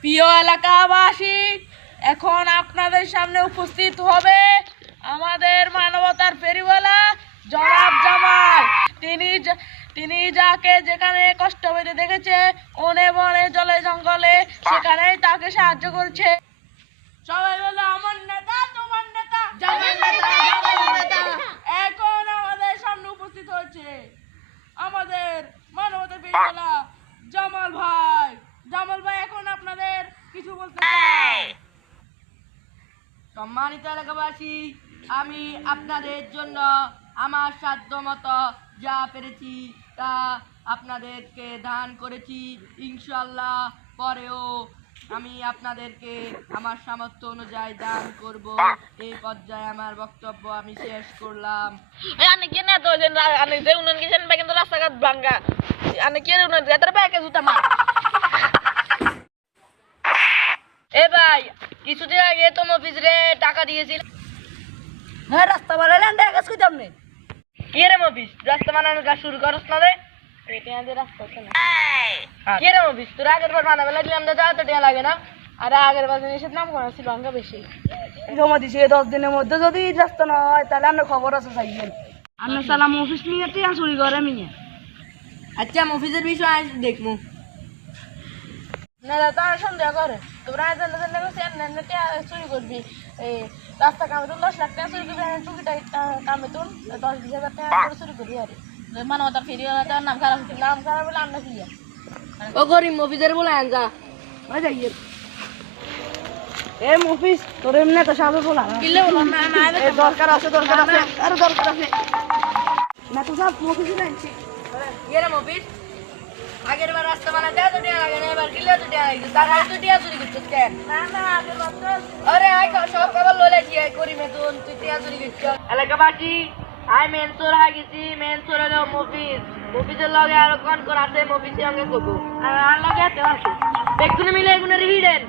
প্রিয় এলাকাবাসী, এখন আপনাদের সামনে উপস্থিত হবে আমাদের মানবতার ফেরিওয়ালা জনাব জামাল। তিনি যাকে যেখানে কষ্ট পেতে দেখেছে, বনে বনে জলে জঙ্গলে, সেখানেই তাকে সাহায্য করছে। সবাই বলে আমার নেতা, তোমার নেতা, জামাল নেতা, জামাল নেতা। এখন আমাদের সামনে উপস্থিত হয়েছে আমাদের মানবতার ফেরিওয়ালা জামাল ভাই। জামাল ভাই এখন আপনাদের কিছু বলতে চাই। সম্মানিত এলাকাবাসী, আমি আপনাদের জন্য আমার সাধ্য মতো যা পেরেছি তা আপনাদেরকে দান করেছি। ইনশাআল্লাহ পরেও আমি আপনাদেরকে আমার সামর্থ্য অনুযায়ী দান করব। এই পর্যায়ে আমার বক্তব্য আমি শেষ করলাম। রাস্তাঘাট ভাঙ্গা এ ভাই, কিছুদিন আগে তো মফিজরে টাকা দিয়েছিল। হ্যাঁ, রাস্তা বানালেন দেখা কইতাম নে। কি রে মফিজ, রাস্তা বানানোর কাজ শুরু করছ না রে? রাস্তা চলে কি রে মফিজ, তোর আগের বার বানাবে লাগলাম না, তো টিয়া লাগে না? আর আগের বার জিনিসের নাম করা ছিল অঙ্কা বেশি জমা দিছে। 10 দিনের মধ্যে যদি রাস্তা না হয় তাহলে আমরা খবর আছে চাইবেন। আমরা সালাম অফিস নিয়ে টিয়া চুরি করে মিয়া। আচ্ছা, মফিজের বিষয় আজ দেখমু। না তারা সন্দেহ করে তোমরা চুরি করবি। এই রাস্তা কামে তুন 10 লাখ টাকা চুরি করবি, টুকিটা কামে তুন 10-20 হাজার টাকা করে চুরি করি। আর মানবতার ফেরিওয়ালার নাম খারাপ হচ্ছে, নাম খারাপ বলে আমরা কি ও গরিব মফিজের বলে আনজা যাই। এ মফিস তোর এমনি তো সাবে বলা কিলে বলো না, না দরকার আছে, দরকার আছে, আরো দরকার আছে না তো সব মফিস নাইছি। কি রে মফিজ, আগের বার রাস্তা বানাতে তো টিয়া লাগে না, এবার কিলে তো টিয়া লাগে, তার আগে তো টিয়া চুরি করছিস কেন? না না আগের বার তো আরে আই সব খবর লইলে কি করি মে তুই টিয়া চুরি করছিস? এলাকাবাসী, আই মেনসুর হয়ে গেছি। মেনসুর হলো মফিজ, মফিজের লগে আরো কোন কোন আছে, মফিজের সঙ্গে কবো আর লাগে আছে দেখুন মিলে এগুলো হিডেন।